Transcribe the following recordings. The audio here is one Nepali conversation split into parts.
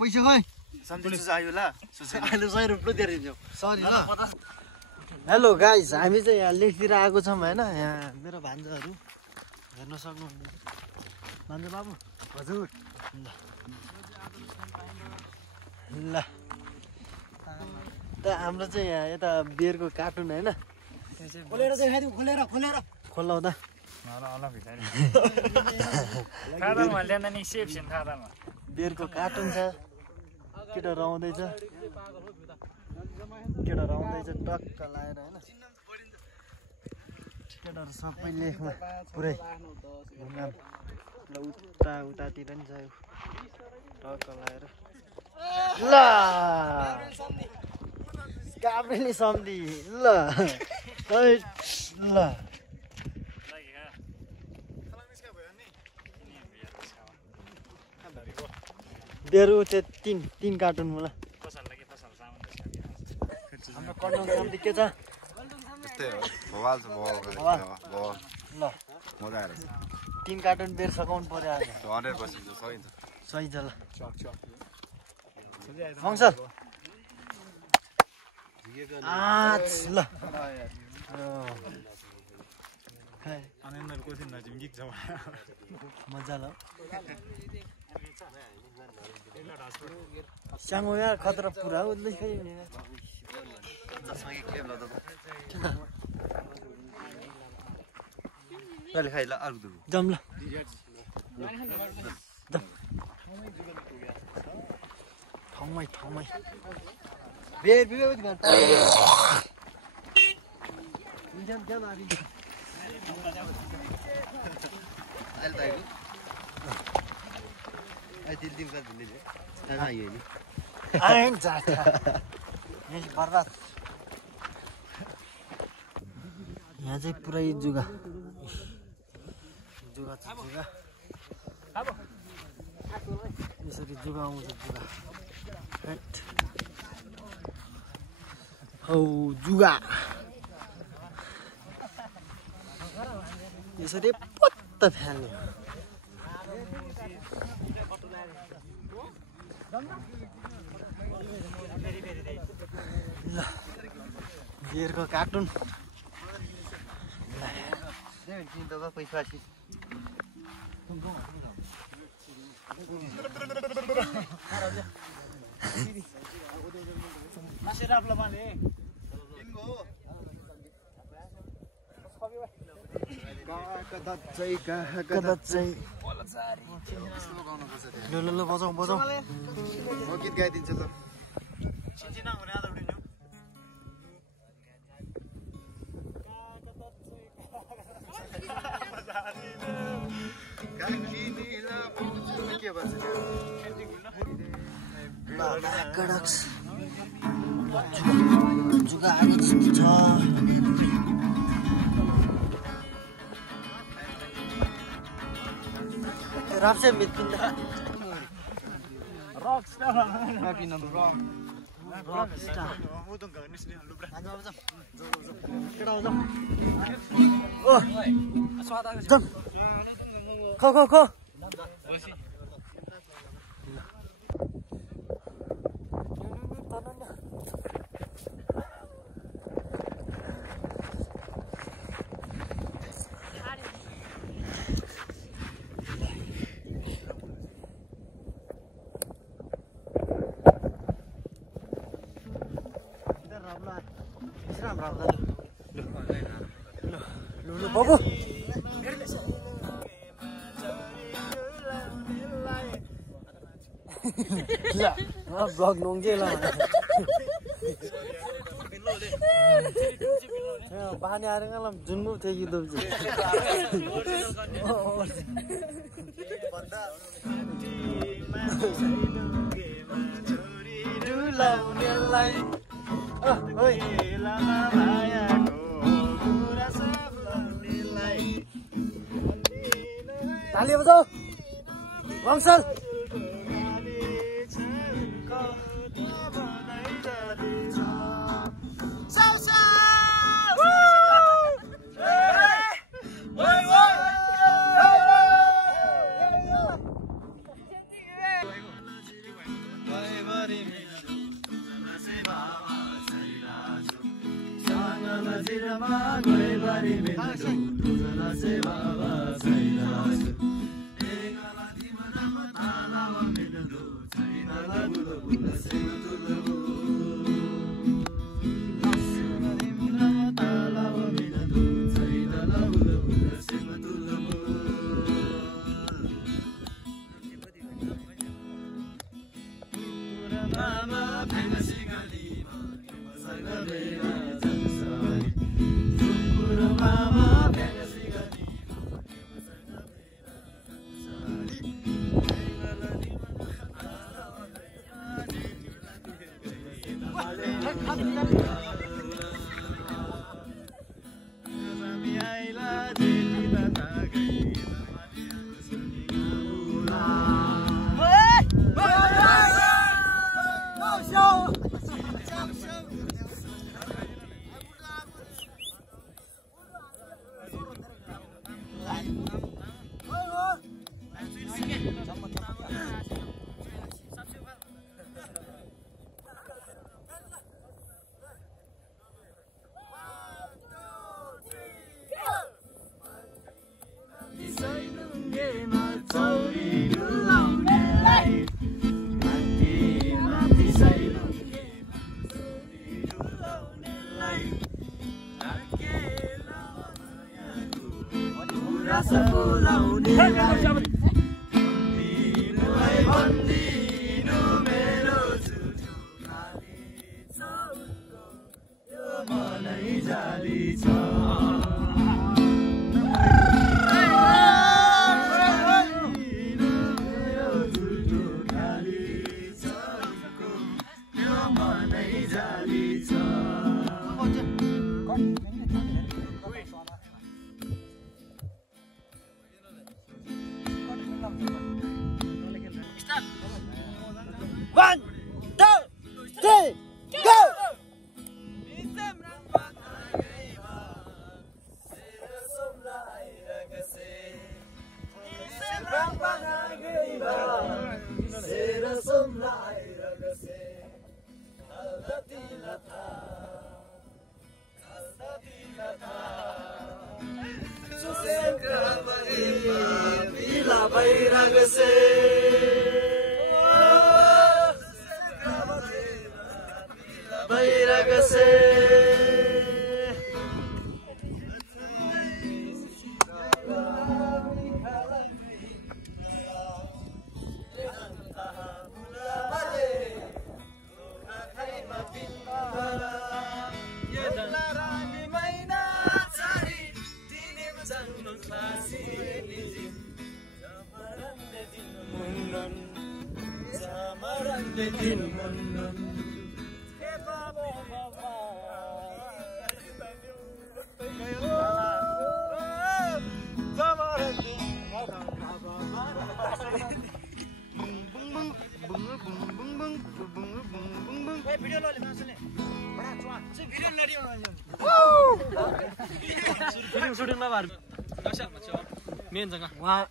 पैसा खै हेलो गाइस हामी चाहिँ यहाँ लेकतिर आएको छौँ होइन यहाँ मेरो भान्जाहरू हेर्न सक्नुहुन्छ भान्जा बाबु हजुर ल त हाम्रो चाहिँ यहाँ यता बियरको कार्टुन होइन खोलेर चाहिँ खाइदिउँ खोलेर खोलाउ त बियरको कार्टुन छ केटा रमाउँदैछ टक्क लाएर होइन केटाहरू सबै लेखमा पुरै उतातिर नि छ टक्क लाएर ल काब्रेली सम्धी ल बेरु चाहिँ तीन कार्टुन मलाई हाम्रो कन्डम सम्धी के छ ल 3 कार्टुन बेर सकाउनु पर्यो आज 100% सही छ ल फङ्सन ल मजा ल स्याङ्गो यार खतरा पुरा हो जम ल ठाउँमै बर्बाद यहाँ चाहिँ पुरै जुगा यसरी जुगा आउँछ हौ जुगा यसरी पत्ता फ्याल्ने ल बियरको कार्टुन ल बजाऊ म गीत गाइदिन्छु ल जुगा आएको छ राप्से मित्किन्दा रकस्टार खो बाबु ब्लग नोंजे ल पानी आएर गलम जुन्नु थियो कि दोब्जे डुलाउनेलाई ओइ लामा मायाको कुरा सब लाउनेलाई ताली बजाऊ वंशल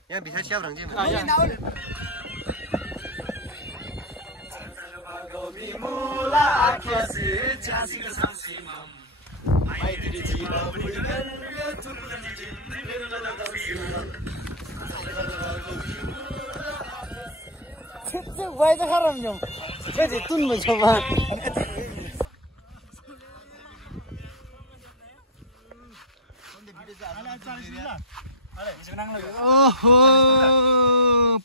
यहाँ भित्र स्याउ रङ चाहिँ ओहो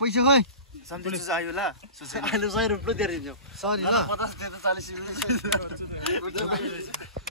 पैसा खै सम्झिनु आयो ल अहिले 100 रुपियाँ दिएर दिन्छौ सरी ल 50 दे त 40